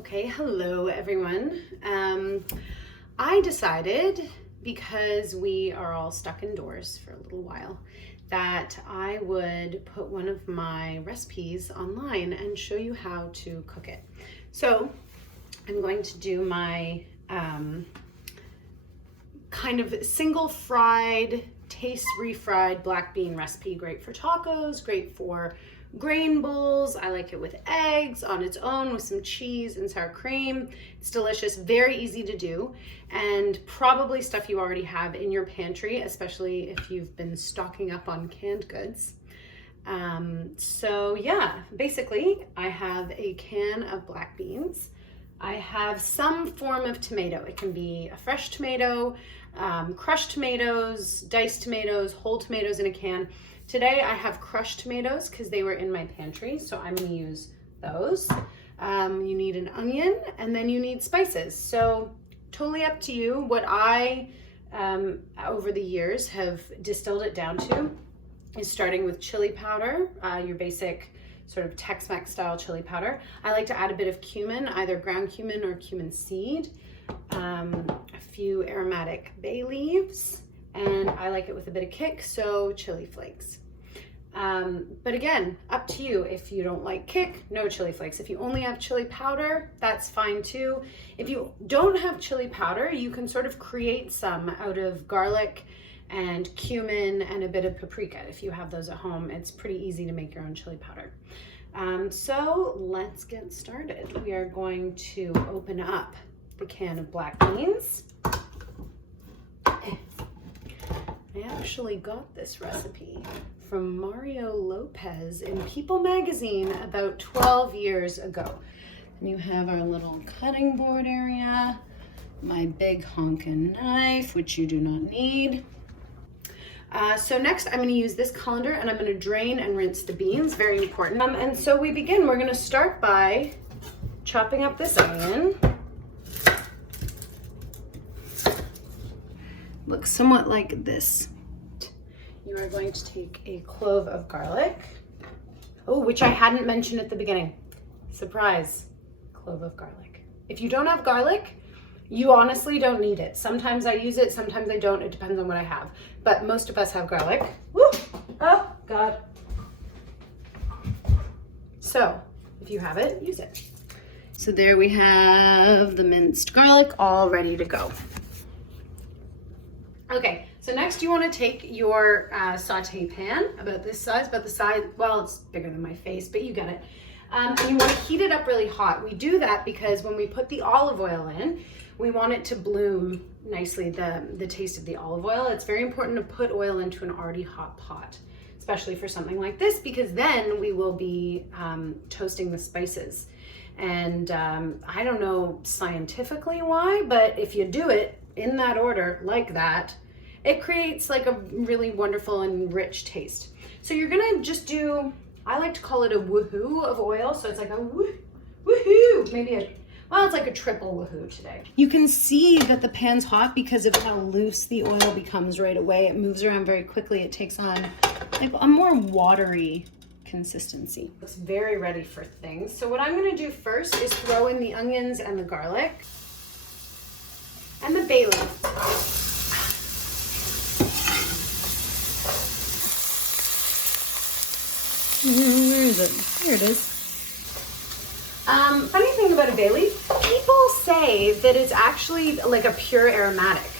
Okay, hello everyone. I decided, because we are all stuck indoors for a little while, that I would put one of my recipes online and show you how to cook it. So I'm going to do my kind of single fried, taste refried black bean recipe. Great for tacos, great for grain bowls. I like it with eggs on its own with some cheese and sour cream. It's delicious, very easy to do, and probably stuff you already have in your pantry, especially if you've been stocking up on canned goods. So yeah, basically I have a can of black beans. I have some form of tomato. It can be a fresh tomato, crushed tomatoes, diced tomatoes, whole tomatoes in a can. Today I have crushed tomatoes because they were in my pantry, so I'm going to use those. You need an onion, and then you need spices. So totally up to you. What I, over the years, have distilled it down to is starting with chili powder, your basic sort of Tex-Mex style chili powder. I like to add a bit of cumin, either ground cumin or cumin seed, a few aromatic bay leaves, and I like it with a bit of kick, so chili flakes. But again, up to you. If you don't like kick, no chili flakes. If you only have chili powder, that's fine too. If you don't have chili powder, you can sort of create some out of garlic and cumin and a bit of paprika. If you have those at home, it's pretty easy to make your own chili powder. So let's get started. We are going to open up the can of black beans. I actually got this recipe from Mario Lopez in People magazine about 12 years ago. And you have our little cutting board area, my big honkin' knife, which you do not need. So next I'm going to use this colander and I'm going to drain and rinse the beans, very important. And so we begin. We're going to start by chopping up this onion. Looks somewhat like this. You are going to take a clove of garlic. Oh, which I hadn't mentioned at the beginning. Surprise, clove of garlic. If you don't have garlic, you honestly don't need it. Sometimes I use it, sometimes I don't. It depends on what I have. But most of us have garlic. Woo! Oh, God. So, if you have it, use it. So there we have the minced garlic all ready to go. Okay, so next you want to take your saute pan, about this size, about the size, well, it's bigger than my face, but you get it. And you want to heat it up really hot. We do that because when we put the olive oil in, we want it to bloom nicely, the taste of the olive oil. It's very important to put oil into an already hot pot, especially for something like this, because then we will be toasting the spices. And I don't know scientifically why, but if you do it in that order, like that, it creates like a really wonderful and rich taste. So you're gonna just do, I like to call it a woohoo of oil. So it's like a woohoo, maybe well, it's like a triple woohoo today. You can see that the pan's hot because of how loose the oil becomes right away. It moves around very quickly. It takes on like a more watery consistency. It's very ready for things. So what I'm gonna do first is throw in the onions and the garlic and the bay leaf. Where is it? Here it is. Funny thing about a bay leaf, people say that it's actually like a pure aromatic.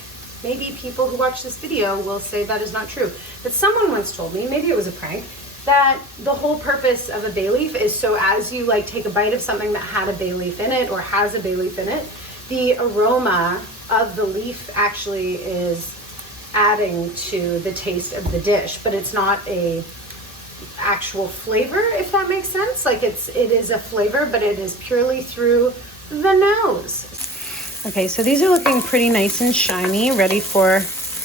Maybe people who watch this video will say that is not true. But someone once told me, maybe it was a prank, that the whole purpose of a bay leaf is so as you like take a bite of something that had a bay leaf in it or has a bay leaf in it, the aroma of the leaf actually is adding to the taste of the dish, but it's not a actual flavor, if that makes sense. Like it is a flavor, but it is purely through the nose. Okay, so these are looking pretty nice and shiny, ready for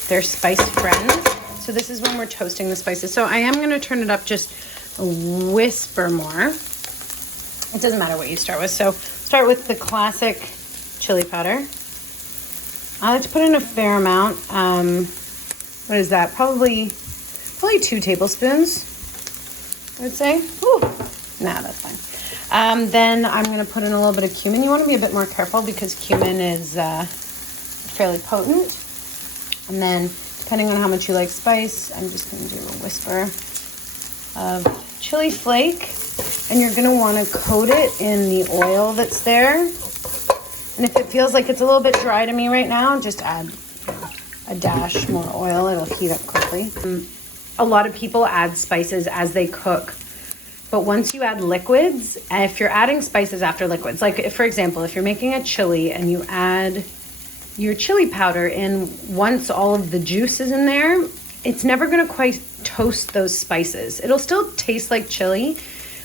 their spiced friends. So this is when we're toasting the spices. So I am going to turn it up just a whisper more. It doesn't matter what you start with. So start with the classic chili powder. I like to put in a fair amount. What is that? Probably 2 tablespoons, I would say. Ooh, nah, that's fine. Then I'm going to put in a little bit of cumin. You want to be a bit more careful because cumin is fairly potent. And then, depending on how much you like spice, I'm just going to do a whisper of chili flake. And you're going to want to coat it in the oil that's there. And if it feels like it's a little bit dry to me right now, just add a dash more oil. It'll heat up quickly. A lot of people add spices as they cook. But once you add liquids, and if you're adding spices after liquids, like if, for example, if you're making a chili and you add your chili powder in once all of the juice is in there, it's never going to quite toast those spices. It'll still taste like chili,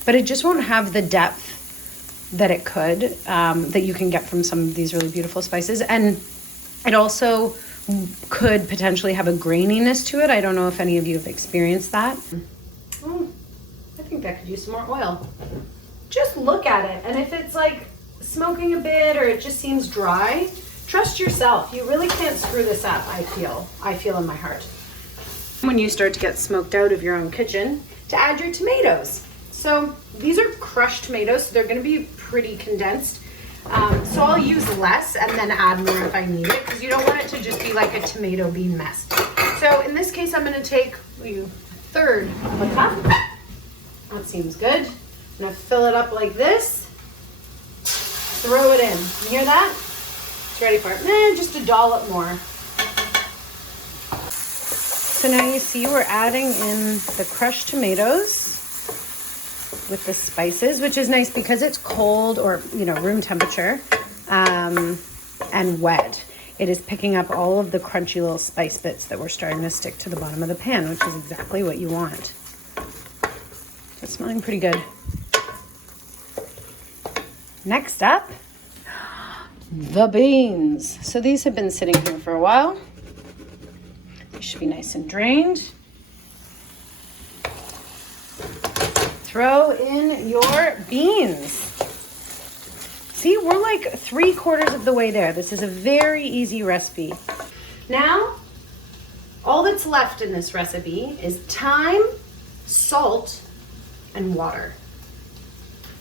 but it just won't have the depth that it could, that you can get from some of these really beautiful spices. And it also could potentially have a graininess to it. I don't know if any of you have experienced that. Oh, I think that could use some more oil. Just look at it, and if it's like smoking a bit or it just seems dry, trust yourself. You really can't screw this up, I feel in my heart. When you start to get smoked out of your own kitchen, to add your tomatoes. So these are crushed tomatoes, so they're gonna be pretty condensed. So I'll use less and then add more if I need it, because you don't want it to just be like a tomato bean mess. So in this case, I'm gonna take a third of a cup. That seems good. I'm gonna fill it up like this, throw it in. You hear that? It's ready for it. Just a dollop more. So now you see we're adding in the crushed tomatoes with the spices, which is nice because it's cold or, room temperature, and wet. It is picking up all of the crunchy little spice bits that were starting to stick to the bottom of the pan, which is exactly what you want. It's smelling pretty good. Next up, the beans. So these have been sitting here for a while. They should be nice and drained. Throw in your beans. See, we're like 3/4 of the way there. This is a very easy recipe. Now, all that's left in this recipe is thyme, salt, and water.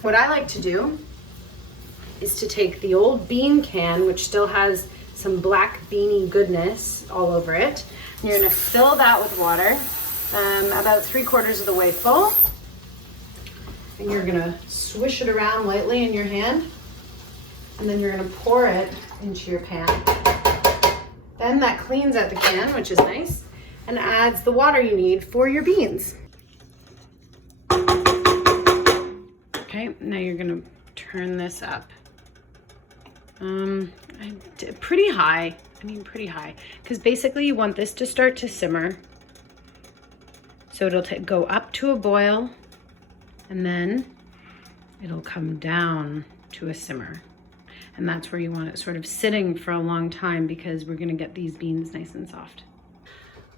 What I like to do is to take the old bean can, which still has some black beany goodness all over it. You're gonna fill that with water, about 3/4 of the way full. And you're gonna swish it around lightly in your hand, and then you're gonna pour it into your pan. Then that cleans out the can, which is nice, and adds the water you need for your beans. Okay, now you're gonna turn this up. Pretty high, pretty high, because basically you want this to start to simmer. So it'll go up to a boil, and then it'll come down to a simmer. And that's where you want it sort of sitting for a long time, because we're gonna get these beans nice and soft.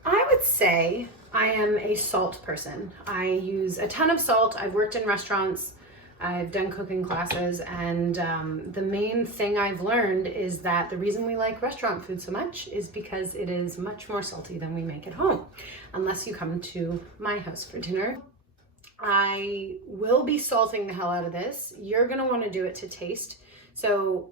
I would say I am a salt person. I use a ton of salt. I've worked in restaurants, I've done cooking classes, and the main thing I've learned is that the reason we like restaurant food so much is because it is much more salty than we make at home, unless you come to my house for dinner. I will be salting the hell out of this. You're gonna wanna do it to taste. So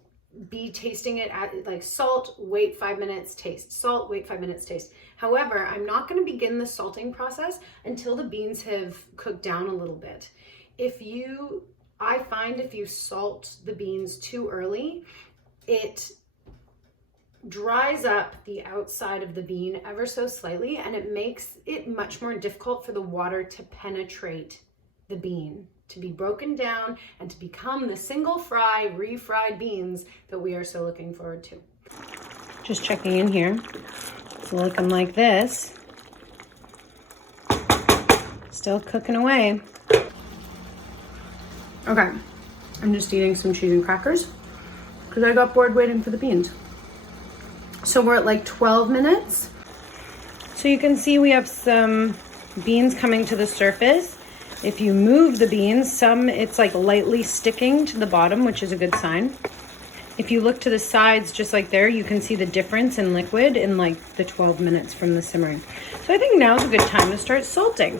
be tasting it at like salt, wait 5 minutes, taste. Salt, wait 5 minutes, taste. However, I'm not gonna begin the salting process until the beans have cooked down a little bit. I find if you salt the beans too early, it dries up the outside of the bean ever so slightly, and it makes it much more difficult for the water to penetrate the bean, to be broken down and to become the single fry, refried beans that we are so looking forward to. Just checking in here. It's looking like this. Still cooking away. Okay, I'm just eating some cheese and crackers because I got bored waiting for the beans. So we're at like 12 minutes. So you can see we have some beans coming to the surface. If you move the beans, it's like lightly sticking to the bottom, which is a good sign. If you look to the sides, just like there, you can see the difference in liquid in like the 12 minutes from the simmering. So I think now is a good time to start salting.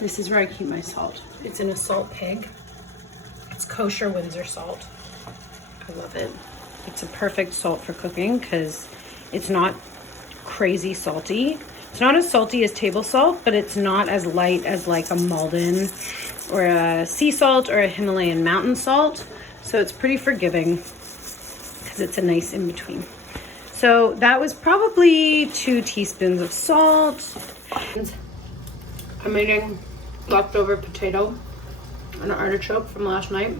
This is where I keep my salt. It's in a salt pig. kosher Windsor salt. I love it. It's a perfect salt for cooking because it's not crazy salty. It's not as salty as table salt, but it's not as light as like a Malden or a sea salt or a Himalayan mountain salt. So it's pretty forgiving because it's a nice in between. So that was probably 2 teaspoons of salt. I'm eating leftover potato and artichoke from last night.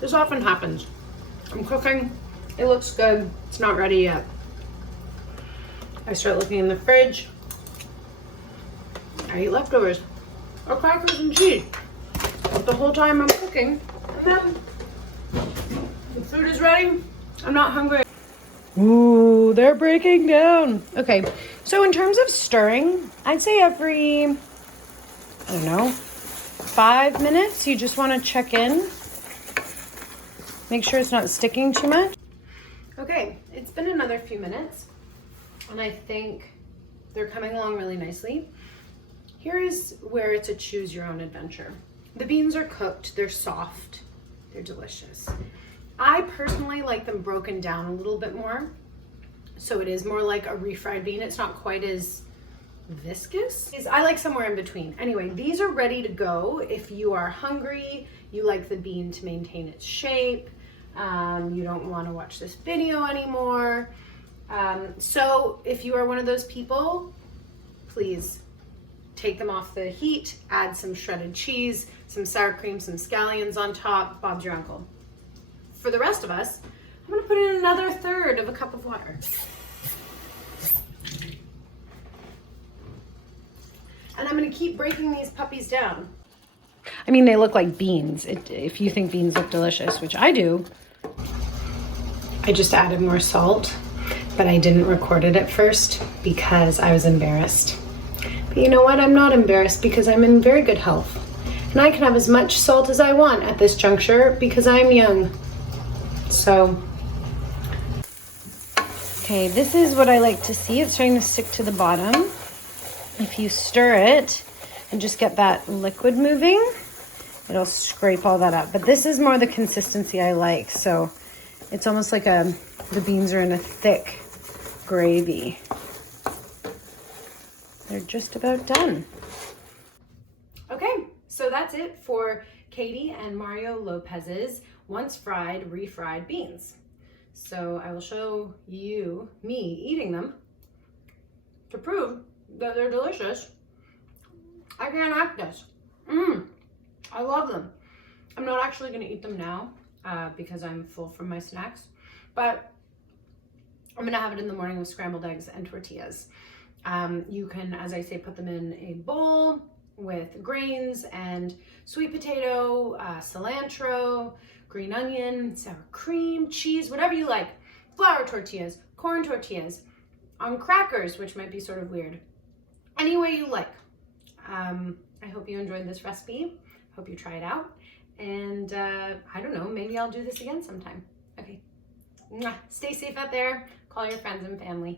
This often happens. I'm cooking, it looks good, it's not ready yet. I start looking in the fridge. I eat leftovers or crackers and cheese. But the whole time I'm cooking, and then the food is ready. I'm not hungry. Ooh, they're breaking down. Okay, so in terms of stirring, I'd say every, I don't know, 5 minutes, you just want to check in. Make sure it's not sticking too much. Okay, it's been another few minutes, and I think they're coming along really nicely. Here is where it's a choose your own adventure. The beans are cooked, they're soft, they're delicious. I personally like them broken down a little bit more, so it is more like a refried bean. It's not quite as viscous. I like somewhere in between. Anyway, these are ready to go if you are hungry, you like the bean to maintain its shape, you don't want to watch this video anymore. So if you are one of those people, please take them off the heat, add some shredded cheese, some sour cream, some scallions on top. Bob's your uncle. For the rest of us, I'm gonna put in another 1/3 of a cup of water. And I'm gonna keep breaking these puppies down. I mean, they look like beans. If you think beans look delicious, which I do. I just added more salt, but I didn't record it at first because I was embarrassed. But you know what? I'm not embarrassed because I'm in very good health. And I can have as much salt as I want at this juncture because I'm young. So, okay, this is what I like to see. It's starting to stick to the bottom. If you stir it and just get that liquid moving, it'll scrape all that up. But this is more the consistency I like. So it's almost like the beans are in a thick gravy. They're just about done. Okay, so that's it for Katie and Mario Lopez's once fried, refried beans. So I will show you me eating them to prove that they're delicious. I can't act this. I love them. I'm not actually gonna eat them now because I'm full from my snacks, but I'm gonna have it in the morning with scrambled eggs and tortillas. You can, as I say, put them in a bowl with grains and sweet potato, cilantro, green onion, sour cream, cheese, whatever you like. Flour tortillas, corn tortillas, on crackers, which might be sort of weird. Any way you like. I hope you enjoyed this recipe. Hope you try it out. And I don't know, maybe I'll do this again sometime. Okay. Stay safe out there. Call your friends and family.